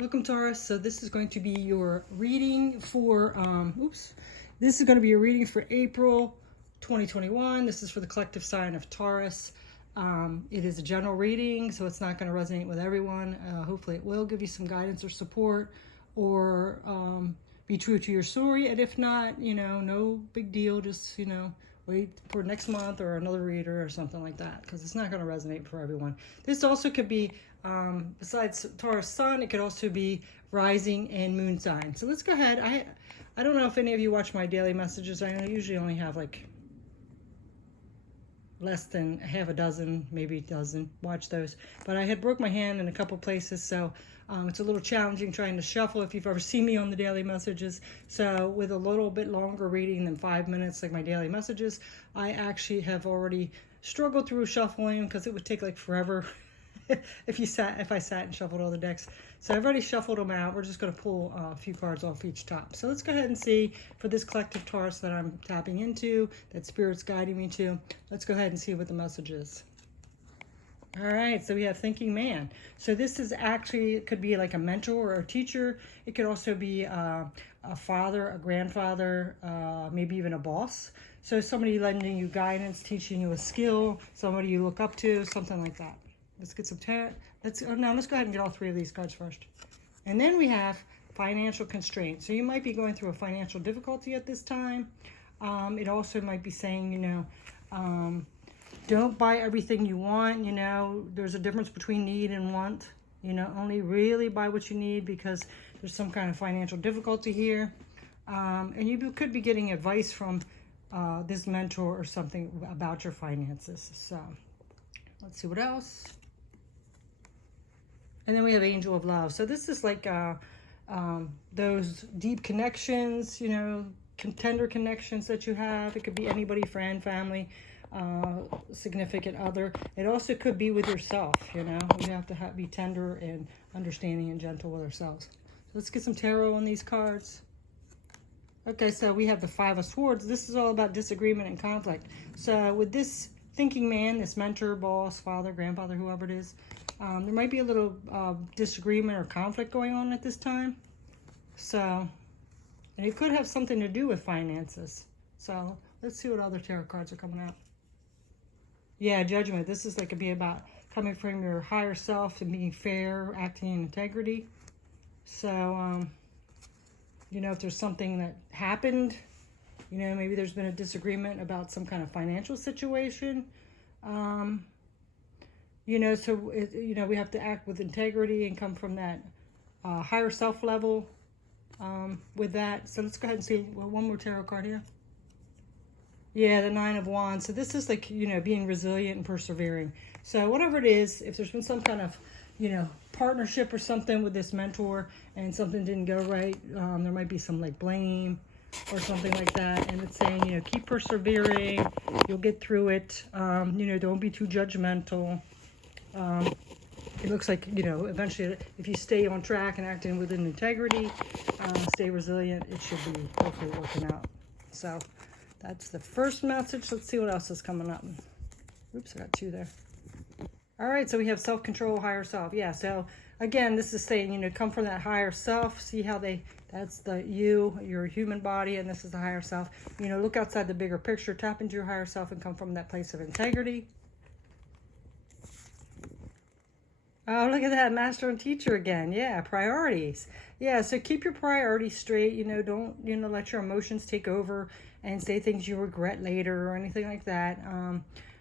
Welcome, Taurus. So this is going to be your reading for, this is going to be your reading for April 2021. This is for the collective sign of Taurus. It is a general reading, so it's not going to resonate with everyone. Hopefully it will give you some guidance or support, or be true to your story. And if not, no big deal. Just, wait for next month or another reader or something like that, because it's not going to resonate for everyone. This also could be, besides Taurus sun, it could also be rising and moon sign. So let's go ahead. I don't know if any of you watch my daily messages. I usually only have like less than half a dozen, maybe a dozen, watch those. But I had broke my hand in a couple places, so it's a little challenging trying to shuffle if you've ever seen me on the daily messages. So with a little bit longer reading than 5 minutes, like my daily messages, I actually have already struggled through shuffling because it would take like forever if I sat and shuffled all the decks. So I've already shuffled them out. We're just going to pull a few cards off each top. So let's go ahead and see for this collective Taurus that I'm tapping into, that Spirit's guiding me to. Let's go ahead and see what the message is. All right, so we have thinking man. So this is actually, it could be like a mentor or a teacher. It could also be a father, a grandfather, maybe even a boss. So somebody lending you guidance, teaching you a skill, somebody you look up to, something like that. Let's get some let's go ahead and get all three of these cards first. And then we have financial constraints. So you might be going through a financial difficulty at this time. It also might be saying, don't buy everything you want. There's a difference between need and want. Only really buy what you need because there's some kind of financial difficulty here. And you could be getting advice from this mentor or something about your finances. So let's see what else. And then we have Angel of Love. So this is like those deep connections, tender connections that you have. It could be anybody, friend, family, significant other. It also could be with yourself, We have to be tender and understanding and gentle with ourselves. So let's get some tarot on these cards. Okay, so we have the Five of Swords. This is all about disagreement and conflict. So with this thinking man, this mentor, boss, father, grandfather, whoever it is, there might be a little disagreement or conflict going on at this time. So, and it could have something to do with finances. So let's see what other tarot cards are coming out. Yeah, Judgment. This is like, could be about coming from your higher self and being fair, acting in integrity. So, if there's something that happened, maybe there's been a disagreement about some kind of financial situation. So, we have to act with integrity and come from that higher self level with that. So let's go ahead and see one more tarot card here. Yeah, the Nine of Wands. So this is like, being resilient and persevering. So whatever it is, if there's been some kind of, partnership or something with this mentor and something didn't go right, there might be some like blame or something like that. And it's saying, keep persevering. You'll get through it. Don't be too judgmental. It looks like, eventually if you stay on track and acting within integrity, stay resilient, it should be hopefully working out. So that's the first message. Let's see what else is coming up. Oops, I got two there. All right, so we have self-control, higher self. Yeah, so again, this is saying, come from that higher self. See how that's the your human body, and this is the higher self. Look outside the bigger picture, tap into your higher self and come from that place of integrity. Oh, look at that, master and teacher again. Yeah, priorities. Yeah, so keep your priorities straight. Don't, let your emotions take over and say things you regret later or anything like that.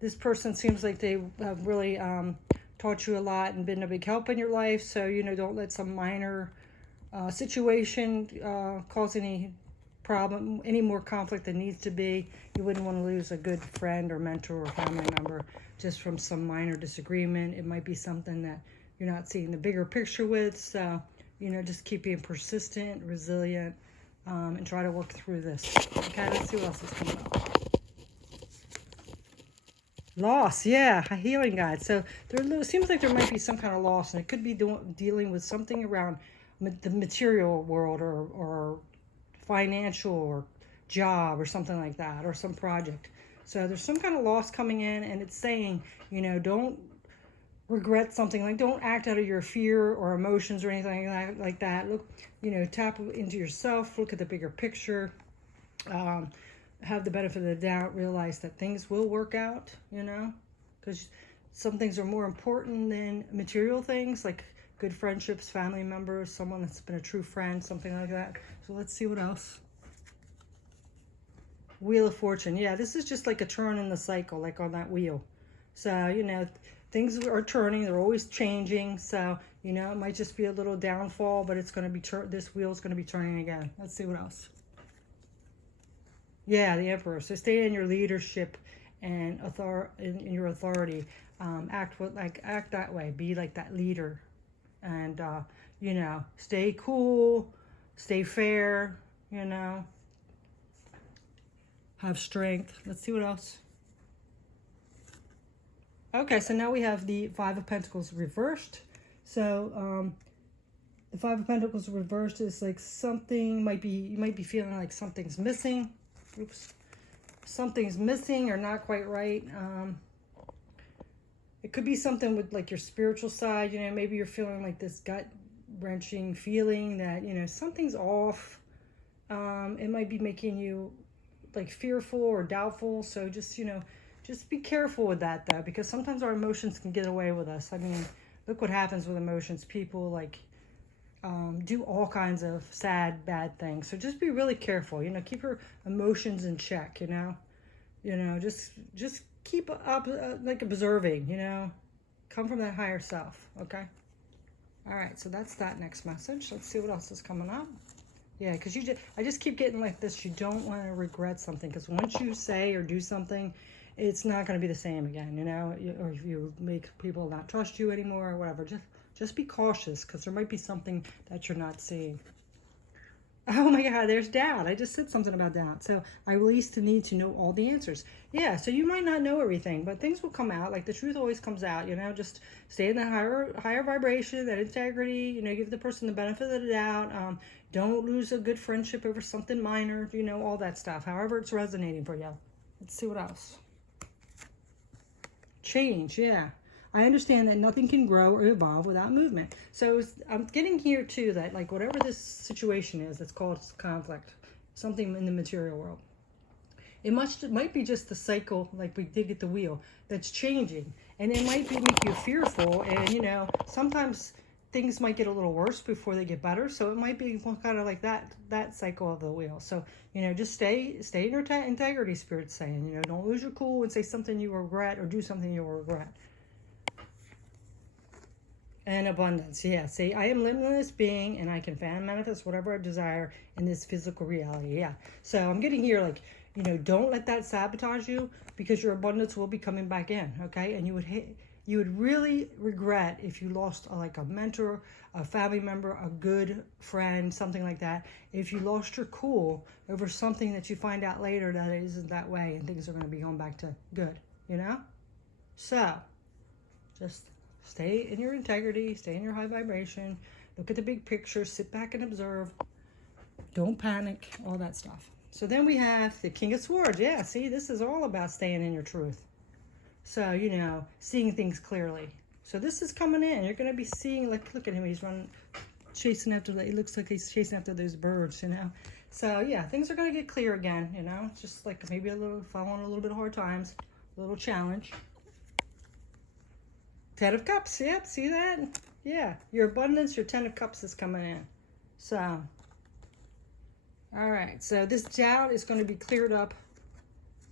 This person seems like they have really taught you a lot and been a big help in your life. So, don't let some minor situation cause any problem, any more conflict than needs to be. You wouldn't want to lose a good friend or mentor or family member just from some minor disagreement. It might be something that you're not seeing the bigger picture with. So, just keep being persistent, resilient, and try to work through this. Okay, let's see what else is coming up. Loss, yeah, a healing guide. So there seems like there might be some kind of loss, and it could be dealing with something around the material world or financial or job or something like that, or some project. So there's some kind of loss coming in, and it's saying, don't regret something. Like, don't act out of your fear or emotions or anything like that. Look, tap into yourself, look at the bigger picture, have the benefit of the doubt, realize that things will work out, because some things are more important than material things, like good friendships, family members, someone that's been a true friend, something like that. So let's see what else. Wheel of Fortune. Yeah, this is just like a turn in the cycle, like on that wheel. So, things are turning, they're always changing. So, it might just be a little downfall, but it's going to be, this wheel is going to be turning again. Let's see what else. Yeah, the Emperor. So stay in your leadership and in your authority. Act that way. Be like that leader. And, stay cool, stay fair, have strength. Let's see what else. Okay, so now we have the Five of Pentacles reversed. So the Five of Pentacles reversed is like something you might be feeling like something's missing. Oops. Something's missing or not quite right. It could be something with like your spiritual side. Maybe you're feeling like this gut-wrenching feeling that, something's off. It might be making you like fearful or doubtful. So just be careful with that, though, because sometimes our emotions can get away with us. I mean, look what happens with emotions. People like do all kinds of sad, bad things. So just be really careful. Keep your emotions in check. Just keep up, like observing. Come from that higher self. Okay. All right. So that's that next message. Let's see what else is coming up. Yeah, because I just keep getting like this. You don't want to regret something, because once you say or do something, it's not going to be the same again, or if you make people not trust you anymore or whatever. Just be cautious, because there might be something that you're not seeing. Oh my God, there's doubt. I just said something about doubt. So I release the need to know all the answers. Yeah, so you might not know everything, but things will come out. Like the truth always comes out, just stay in the higher vibration, that integrity, give the person the benefit of the doubt. Don't lose a good friendship over something minor, all that stuff. However it's resonating for you. Let's see what else. Change, yeah. I understand that nothing can grow or evolve without movement. So I'm getting here too that like whatever this situation is, it's called conflict, something in the material world. It might be just the cycle, like we did at the wheel, that's changing. And it might make you fearful. And, sometimes things might get a little worse before they get better. So it might be kind of like that cycle of the wheel. So, just stay in your integrity, Spirit's saying. Don't lose your cool and say something you regret or do something you regret. And abundance, yeah. See, I am limitless being, and I can manifest whatever I desire in this physical reality, yeah. So I'm getting here, like, don't let that sabotage you, because your abundance will be coming back in, okay? And you would really regret if you lost like a mentor, a family member, a good friend, something like that. If you lost your cool over something that you find out later that it isn't that way, and things are going to be going back to good, So, just stay in your integrity, stay in your high vibration, look at the big picture, sit back and observe, don't panic, all that stuff. So then we have the King of Swords. Yeah, see, this is all about staying in your truth. So, seeing things clearly. So this is coming in. You're going to be seeing, like, look at him. He's chasing after, it looks like he's chasing after those birds, So, yeah, things are going to get clear again, Just like maybe following a little bit of hard times, a little challenge. Ten of Cups, yep, see that? Yeah, your abundance, your Ten of Cups is coming in. So, all right, so this doubt is going to be cleared up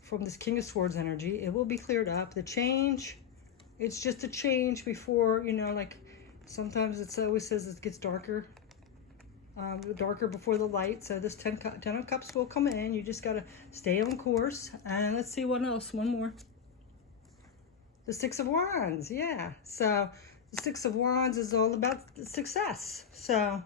from this King of Swords energy. It will be cleared up. The change, it's just a change before, like sometimes it always says it gets darker. Darker before the light. So this Ten of Cups will come in. You just got to stay on course. And let's see what else. One more. The Six of Wands, yeah. So the Six of Wands is all about success. So,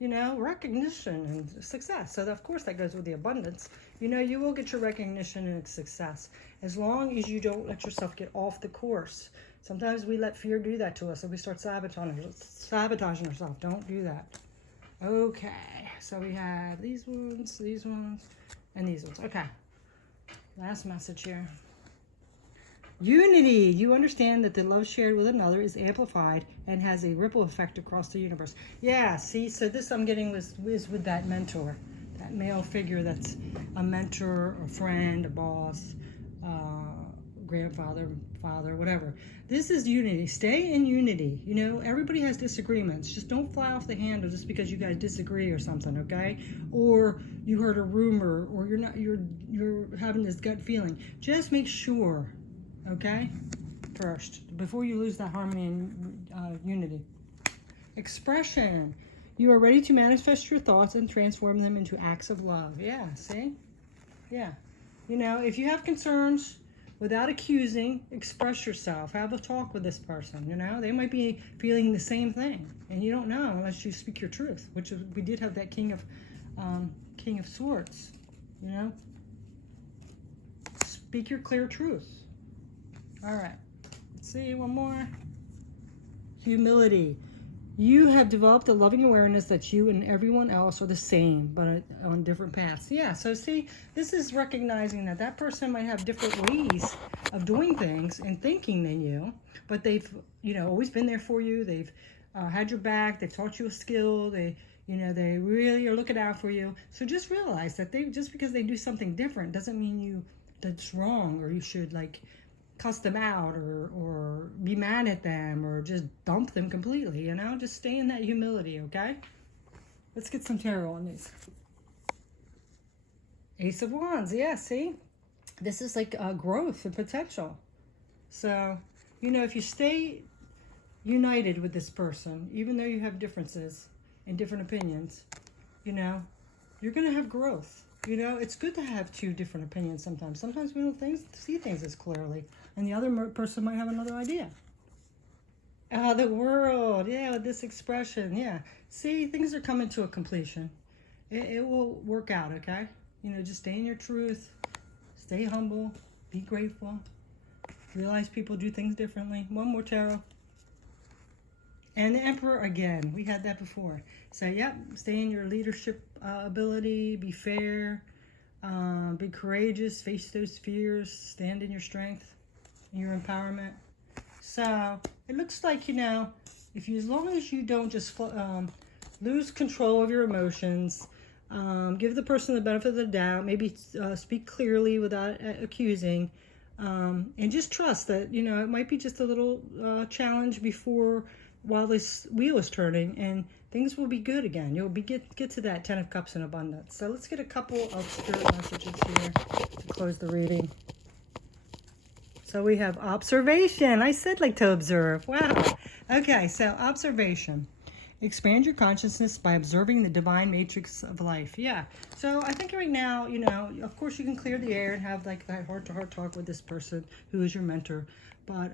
recognition and success. So of course that goes with the abundance. You will get your recognition and success as long as you don't let yourself get off the course. Sometimes we let fear do that to us, and we start sabotaging ourselves. Don't do that. Okay, so we have these ones, and these ones. Okay, last message here. Unity. You understand that the love shared with another is amplified and has a ripple effect across the universe. Yeah, see, so this I'm getting was with that mentor, that male figure that's a mentor, a friend, a boss, grandfather, father, whatever. This is unity. Stay in unity. You know, everybody has disagreements. Just don't fly off the handle just because you guys disagree or something, okay? Or you heard a rumor, or you're having this gut feeling. Just make sure, okay, first, before you lose that harmony and unity. Expression. You are ready to manifest your thoughts and transform them into acts of love. Yeah, see? Yeah. You know, if you have concerns, without accusing, express yourself. Have a talk with this person, you know? They might be feeling the same thing, and you don't know unless you speak your truth, which is, we did have that King of Swords, you know? Speak your clear truth. All right, let's see, one more. Humility. You have developed a loving awareness that you and everyone else are the same, but on different paths. Yeah, so see, this is recognizing that that person might have different ways of doing things and thinking than you, but they've, you know, always been there for you. They've had your back. They've taught you a skill. They, you know, they really are looking out for you. So just realize that they, just because they do something different doesn't mean that's wrong, or you should like cuss them out or be mad at them or just dump them completely, you know? Just stay in that humility, okay? Let's get some tarot on these. Ace of Wands, yeah, see? This is like growth and potential. So, you know, if you stay united with this person, even though you have differences and different opinions, you know, you're going to have growth. You know, it's good to have two different opinions sometimes. Sometimes we don't see things as clearly, and the other person might have another idea. The World, yeah, with this expression, yeah. See, things are coming to a completion. It will work out, okay? You know, just stay in your truth, stay humble, be grateful, realize people do things differently. One more tarot. And the Emperor again, we had that before. So, yep, stay in your leadership ability, be fair, be courageous, face those fears, stand in your strength, your empowerment. So, it looks like, you know, if you, as long as you don't just lose control of your emotions, give the person the benefit of the doubt, maybe speak clearly without accusing, and just trust that, you know, it might be just a little challenge while this wheel is turning, and things will be good again. You'll get to that 10 of Cups in abundance. So let's get a couple of spirit messages here to close the reading. So we have observation. I said like to observe. Wow. Okay, so observation. Expand your consciousness by observing the divine matrix of life. Yeah. So I think right now, you know, of course you can clear the air and have like that heart-to-heart talk with this person who is your mentor. But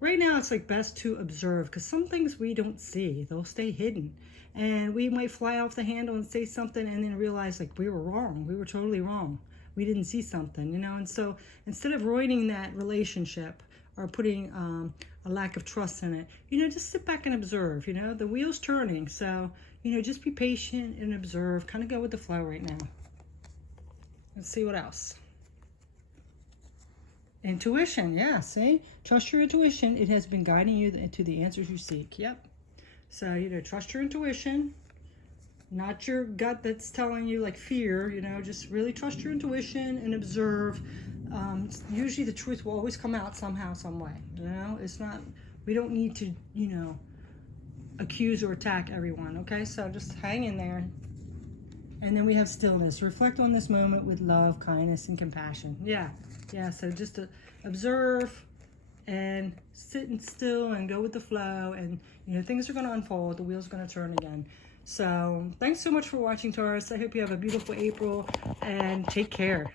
right now it's like best to observe, because some things we don't see. They'll stay hidden. And we might fly off the handle and say something and then realize like we were wrong. We were totally wrong. We didn't see something, you know. And so instead of ruining that relationship or putting a lack of trust in it, you know, just sit back and observe. You know, the wheel's turning. So, you know, just be patient and observe. Kind of go with the flow right now. Let's see what else. Intuition, yeah, see? Trust your intuition. It has been guiding you to the answers you seek. Yep. So, you know, trust your intuition, not your gut that's telling you like fear, you know, just really trust your intuition and observe. Usually the truth will always come out somehow, some way, you know? It's not, we don't need to, you know, accuse or attack everyone, okay? So just hang in there. And then we have stillness. Reflect on this moment with love, kindness, and compassion. Yeah, so just to observe and sit still and go with the flow, and, you know, things are going to unfold. The wheel's going to turn again. So thanks so much for watching, Taurus. I hope you have a beautiful April, and take care.